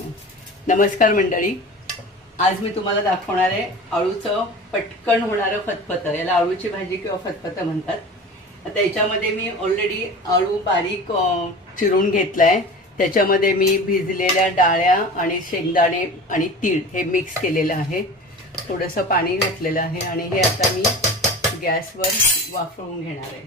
नमस्कार मंडळी, आज मी तुम्हाला दाखवणार आहे आळूचं पटकन होणारं फतफतं. याला आळूची भाजी किंवा फतफतं म्हणतात. आता याच्यामध्ये मी ऑलरेडी आळू बारीक चिरून घेतलाय. त्याच्यामध्ये मी भिजलेल्या डाळ्या आणि शेंगदाणे आणि तीळ हे मिक्स केलेलं आहे. थोडंसं पाणी घातलेलं आहे आणि हे आता मी गॅसवर वाफवून घेणार आहे.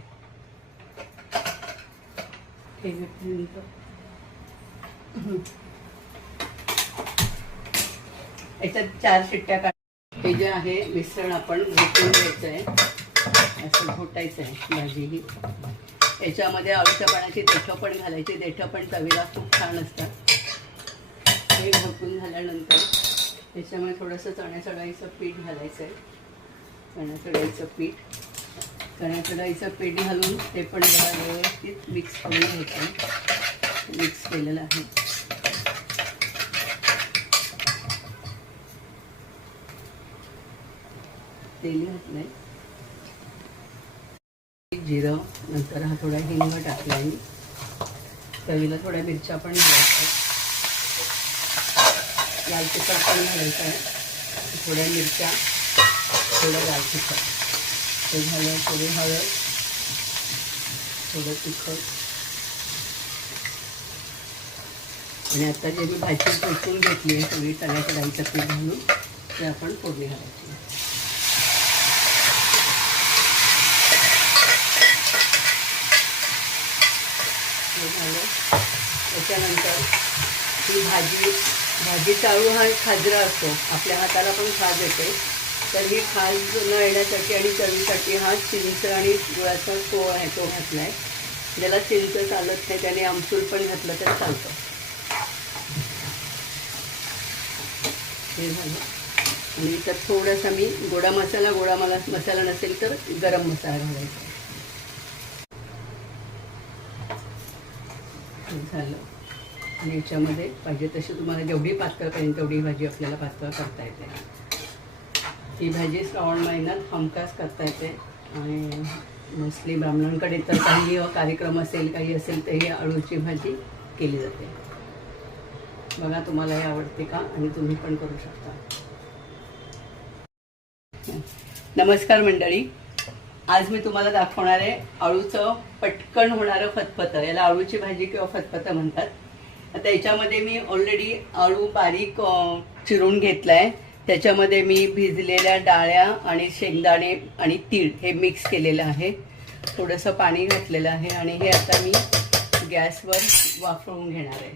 याच्यात 4 शिट्ट्या काढ. हे जे आहे मिश्रण आपण घोटून घ्यायचं आहे, असं घोटायचं आहे भाजी ही. याच्यामध्ये आळूच्या पाण्याची देठं पण घालायची. देठं पण चवीला खूप छान असतात. हे घोटून झाल्यानंतर त्याच्यामध्ये थोडंसं चण्याचं डाळीचं पीठ घालायचं आहे. चण्याचं डाळीचं पीठ घालून ते पण जरा व्यवस्थित मिक्स करून घ्यायचं आहे. मिक्स केलेलं आहे. तेल घातलंय, जिरं, नंतर हा थोडा हिंग टाकलाय. चवीला थोड्या मिरच्या पण घालायच्या, लाल तिखट पण घालायचं आहे. थोड्या मिरच्या, थोडं लाल तिखट ते झालं. थोडी हळद, थोडं तिखट. आणि आता जे मी भाजी घोटून घेतली आहे सगळी चण्याच्या डाळीचं पीठ घालून ते आपण फोडणी घालायची. झालं. त्याच्यानंतर ही भाजीचा आळू हा खाजरा असतो, आपल्या हाताला पण खाज येते. तर ही खाज न येण्यासाठी आणि चवीसाठी हा चिंच आणि गुळाचा कोळ आहे तो घातला आहे. ज्याला चिंच चालत नाही त्याने आमसूल पण घातलं तर चालतं. हे झालं. आणि त्यात थोडासा मी गोडा मसाला नसेल तर गरम मसाला घालायचा. झालं. आणि याच्यामध्ये पाहिजे तशी तुम्हाला जेवढी पातळ पाहिजे तेवढी भाजी आपल्याला पातळ करता येते. ही भाजी श्रावण महिन्यात हमखास करता येते. आणि मोस्टली ब्राह्मणांकडे तर काही कार्यक्रम असेल काही असेल तर ही आळूची भाजी केली जाते. बघा तुम्हाला हे आवडते का, आणि तुम्ही पण करू शकता. नमस्कार मंडळी, आज मी तुम्हाला दाखवणार आहे आळूचं पटकन होणारं फतफतं. याला आळूची भाजी किंवा फतफतं म्हणतात. आता याच्यामध्ये मी ऑलरेडी आळू बारीक चिरून घेतलाय. त्याच्यामध्ये मी भिजलेल्या डाळ्या आणि शेंगदाणे आणि तीळ हे मिक्स केलेलं आहे. थोडंसं पाणी घातलेलं आहे आणि हे आता मी गॅसवर वाफवून घेणार आहे.